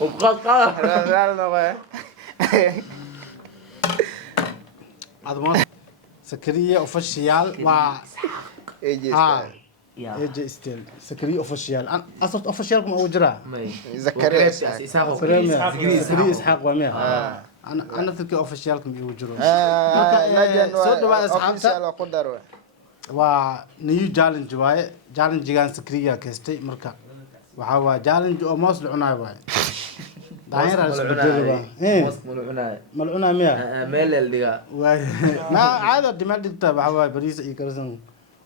وبقى هذا سكرية أوفيشيال ايجي ستيل سكرية أوفيشيال أنا أصلا أوفيشيال ما أوجرا زكريا سكرية إسحاق ومية أنا تلك أوفيشيال كم يوجرون صوت بقى أصحابك قدر ونيو جالن جواي جالن جيجان سكرية كستي مركا وحوا جالن جو موس لعناي واي داير اسكو جيربا ملعونا ميا ميل الدقا ما عاد دمال دتا وحوا بريس اي كرسن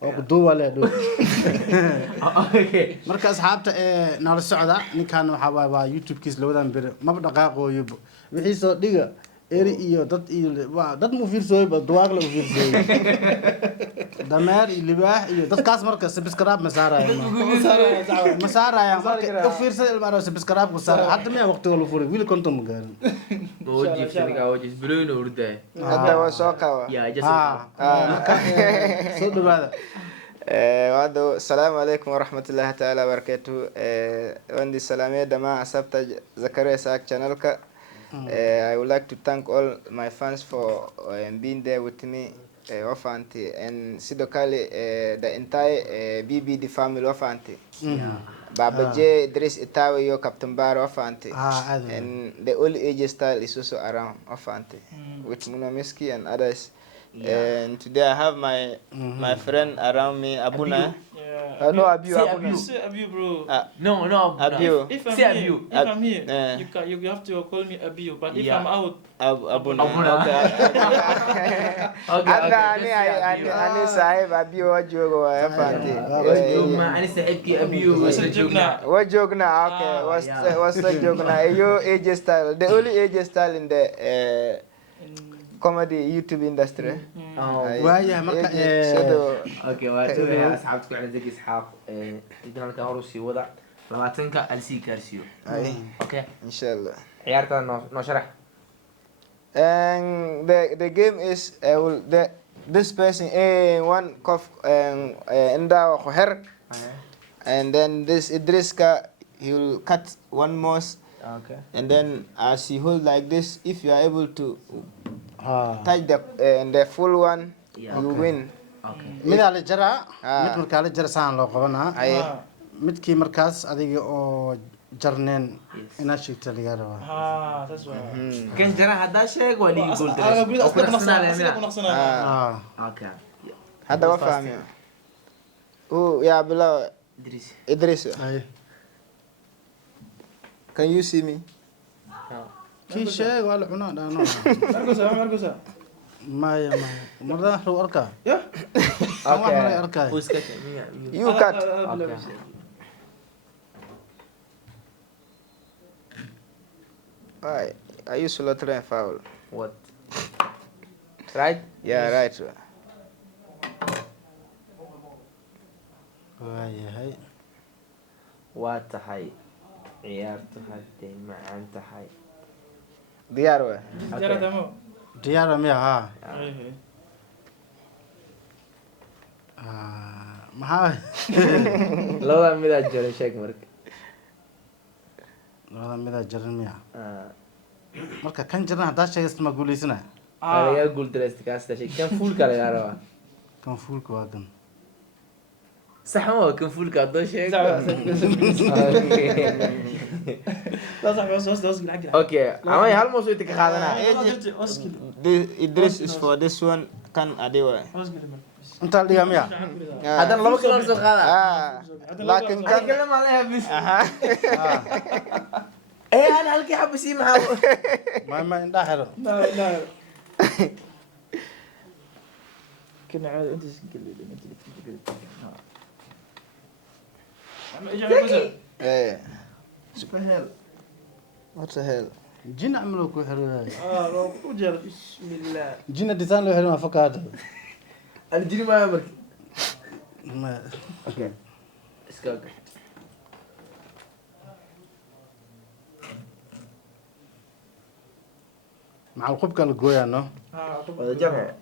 oo duwa le do marka asxaabta nala socda ninkan waxa waa YouTube kiis lawadan bir ma dhaqaaqooyo wixii soo dhiga eri iyo dad mu fiirsooy duwaaq la fiirsooy dameer iyo libaax iyo dadkaas marka subscribe ma saarayaan marka u fiirsay ilmaaro subscribe ku saar hadda ma waqtiga la furay wiil konton ma gaarin وجه شنقا وجه بلوين ورده هذا وسوقه يا جسد soo dhawaada وهذا السلام عليكم ورحمة الله تعالى وبركاته وندي السلامية دماء أصبت زكريا ساك channelك I would like to thank all my fans for being there with me of auntie and Sidokali the entire BBD family of auntie Baba J, Idris Itawe, yo Captain Bar of auntie and the old age style is also around of auntie with Munamiski and others. And today I have my friend around me, Abuna. No, Abiu. Say Abiu, bro. No, Abiu. If I'm here, you have to call me Abiu. But if I'm out, Abuna. Okay. Ani sahib Abiu wajogo afante. أنا سحبك أبيو Wajogna, okay. What's the jogna? Yo age style. The only age style in the comedy YouTube industry. وايه marka اوكي واتو يا اصحابتكم على زكي اسحاق يدنا لك روسي وضع لباتنك السي كارسيو اوكي ان شاء الله عيارتنا نشرح and the game is this person one cough inda khoher and then this Idriska he will cut one mouse okay and then as he hold like this if you are able to touch the full one you win mid ala jara mid marka la jara saan loo qabanaa midkii markaas adiga oo jarneen ina sheegta laga rabaa that's right. كان جرى هذا شيء ولا يقول اوكي هذا هو فاهمي هو يا بلا إدريس can you see me kii sheeg wala cunaa dhaano Margosa. maya marada xuu arka اوكي okay وسكت you cut Why? I use lottery and foul. what right Yeah, right. waayahay واتحي عيارته هدي معانتحي Diyar wa. Jara damo. diyaar miya maxaa لولا ميدا جرى شيك مرك labada mida jaran miya marka kan jaran hadaa sheegaysa ma guuleysana انا يا قلت لك شيء كان فول كلا يا روا kan fuulka waa kan صح ما كان فول كلا شيك لا صح بس بالعقل. اوكي عمي هل مو سويتك خاذنا Idris is for this one. Kan adewa. inta dhiga miya هذا لو كان سو خاذا Lakin kan. اتكلم عليها بس ايه انا هلكي حبسي معه ma indhaa xiro لا كنا عاد انت Eh. What the hell? jin amlo ku xiro وجر بسم الله. jina disaan loo xiro ma fakaado انا جيني ما يمرك ma اوكي اسكاك macal qubka la gooyaano هذا جمع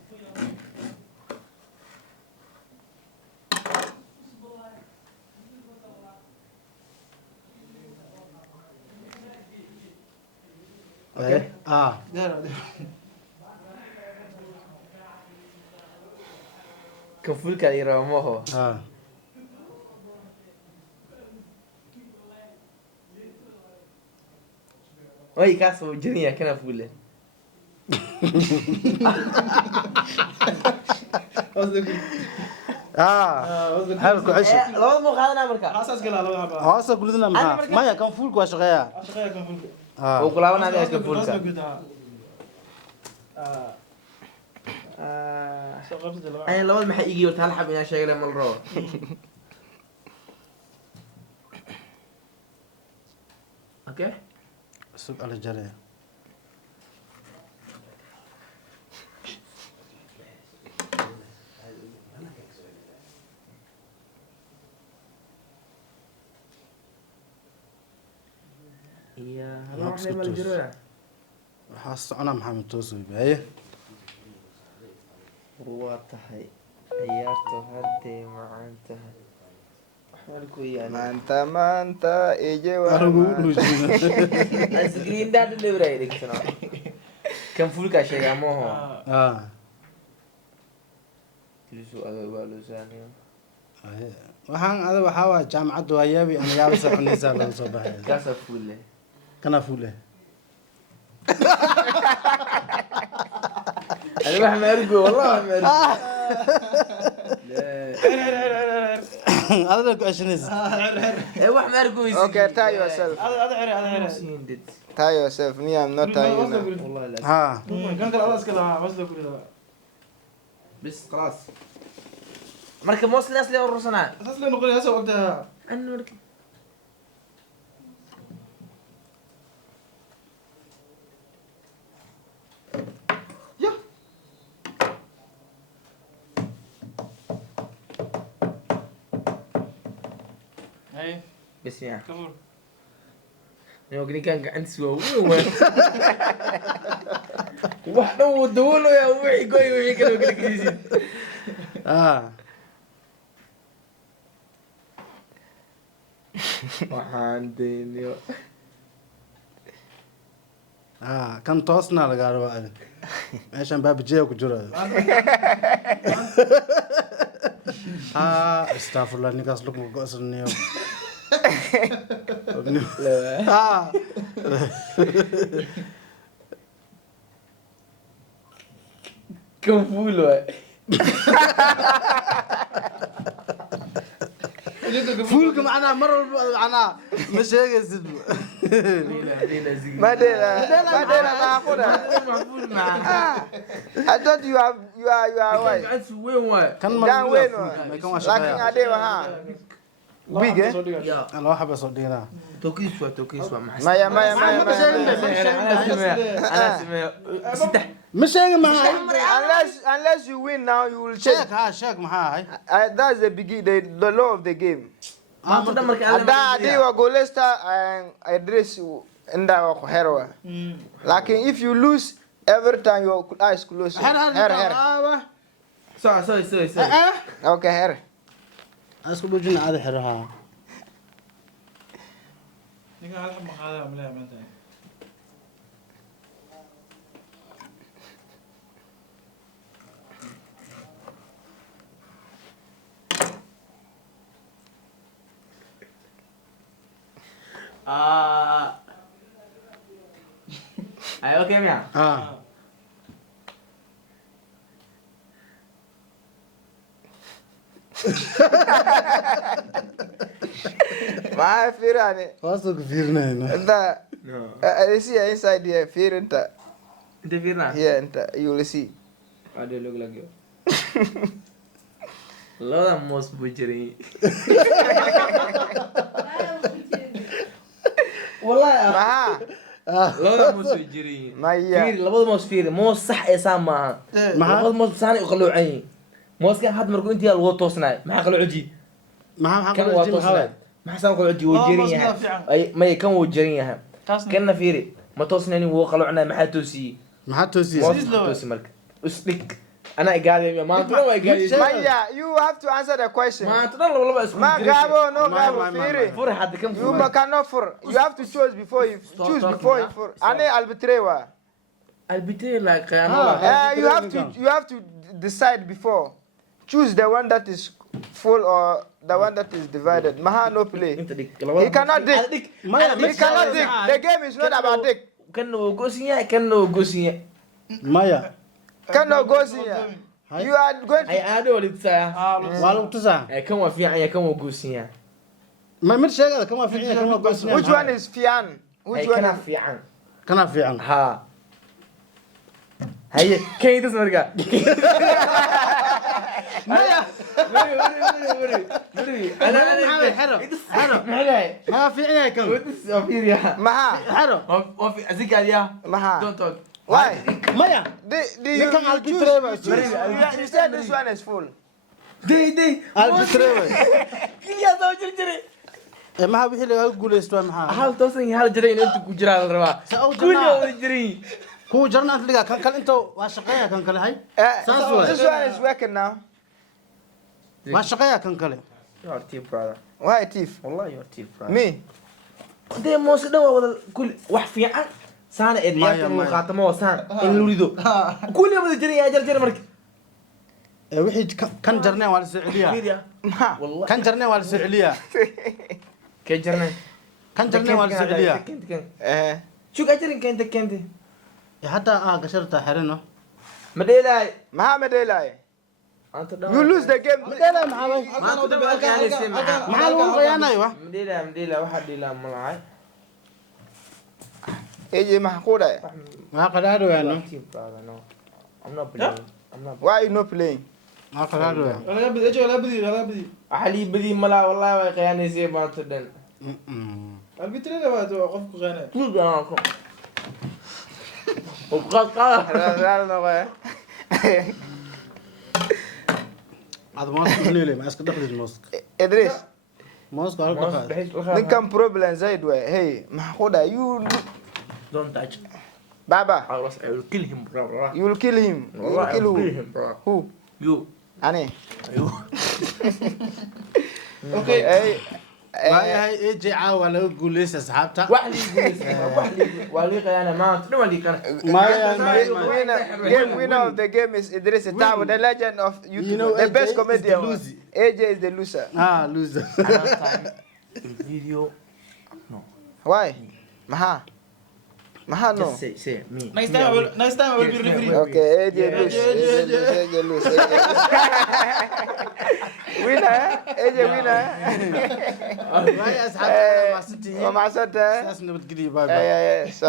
اوكي كان فولك يرى ما هو وي كاسو جريا كان فوله حلو كعش لو مو قادنا مركا اساس قال له هبا هاسا كلنا ما كان فولك واشغيا اشغال كان فولك وقلاونا عليها كان فولك أنا لو ما حيجي وتهلحب يا شيء لما الروح أوكي سوق على الجري يا هلا وحنا ما الجرة حاس أنا محمد توسوي بهاي واتهاي عيارته هدي معنتها أحملكوا يعني ما أنت إيجي وما أسقين ده اللي برايدك سنة كم فول كاشة يا مو تلسوا أقبلوا ثانية waxaan ada waxa waa jaamacadu ayaabi aan yaab soconaysa lagu soo baxay كاسة فول kana fuule أنا ما حمرقو والله ما هذا ku ashanaysa إيه واحد مرقو Okay, tie yourself. هذا Tie yourself. Me, I'm not tying you now. والله لا ها كان قال اساس قال بس كل بس خلاص مركب موصل الناس اللي ورسنا اساس لانه قال هسه وقتها أنا مركب اي بس يعني كمل يوقني كان قاعد سوا وين واحد ودوله يا وحي قوي وحي كده وكده كيزي وحاندين kan toosna laga rabaa meeshan baab jeeyo ku jiro astaghfirullah ninkaas lagu go'sanayo كم فول فولك معنا مرة معنا مش هيك زد ما أخذها. I thought you are white. كان Down مرة وين؟ ما كان واش لكن أديها ها. Big eh? أنا واحد بس ودينا توكيسوا ما مش هيك معاي Unless you win now, you will change. شاك معاي That's the law of the game. ما تدمر Ada adiwa golesta address nda wako herwa. Lakin if you lose every time your eyes close. Her. سوي Okay, her. أسكت بجنا هذا حرها نيجا على حب هذا عملها من ثاني ايوه كم يا Ma firane. خلاص كفيرنا هنا Enta. I see inside here fear enta. انت فيرنا Here enta you will see. ada logo lagi لا موس بجري والله Maha. لا موس بجري Ma iya. فير لبض موس فير موس صح إسام معها لبض موس بساني وخلو عين موس كان حد مركو انتي الوو توسناي ما خلو عجي ما كان وو توسناي ما حسن خلو عجي وجريها اي ما كان وجريها كان فيري ما توسناني وو خلو عنا ما حد توسي ما حد توسي موس توسي مرك اسلك أنا قاعد ما أنت ما قاعد Maya, you have to answer the question. ما أنت والله بس Ma gabo, no Ma- gabo, Firi. فور حد كم You cannot for. You have to choose before you choose before you for. Ane arbitrewa. البيتين لا قيانة You have to decide before. Choose the one that is full or the one that is divided. Maha no play. He cannot dig. He cannot dig. The game is not about dig. كأنه قوسية كأنه قوسية maya Cannot go see. You are going to. أي أنا ولد ساعة waa lagu tusaa كم في عيا كم قوسية ma mid sheegada kama fiicina kama goosnaa Which one is Fian? أي Which one كنا is? في عن kana fiican ها هي كين تسمعك maya أنا حرو ما ma fiicina kan Maha. حرو وفي أزيك يا Maha. don't talk Why? maya Do you Nikan arbitreva. You said this one is full. دي arbitreva كل يا زوج الجري maha wixii laga guuleysto waa maxaa هل توصل هل جري أنت كجرا الروا سأوجنا. كل يوم الجري kuwa jarna afliga kan kale inta waa shaqeeya kan kale hay Sounds So right. this one is working now. waa shaqeeya kan kale your team brother Why thief? والله your team brother Me. دي موس دوا ولا كل واحد في عن سنة إديات المخاطمة وسان إن نريدو كل يوم الجري يا جرجر مرك wixii kan jarnay waa la soo celiyaa يا Ma. والله kan jarnay waa la soo celiyaa كجرنا kan jarnay waa la soo celiyaa Eh. شو كجرين كنت hataa aa gasharta xirino مديلاي Muhammad Eli. أنت You lose the game. madela maxaa way ما تدبر كان يسمع maxaa lagu qayaanayo wa مديلا واحد ديلا ملعب AJ Mahkuda. maxaa qadaado yaano team brother no I'm not playing I'm not Why you not playing? maxaa qadaado yaa ولا بدي اجي ولا بدي أحلي بدي ملا والله قيان يسيب ما تدن البيت لنا بعد وقفك غنى كل جناكم وقال قال هذا ماسك نيلي ما اسك دخل الماسك Idris. ماسك على دخل بحيث Ninkan problem zaid way. Hey, Mahkuda, you don't touch Baba, I will kill him bro you will kill him. You will والله I kill will kill who? him bro Who? you Ani. you اوكي Hey. waayahay AJ caawa laga guuleysta asxaabta واحد يقول واحد قيان ما تدري ولا كان Winner of the game is Idris Itawu, the legend of YouTube, You know, the AJ best is the comedian. loser. AJ is the loser. loser video Why? Maha. Maha no. just say me next time I will be referee. Okay, AJ lose. AJ lose. Winner, eh? AJ winner. waayahay asxaabta Eh, maasantihiin Mama Santa. saas nabadgeliya bye Yeah, bye yeah, yeah.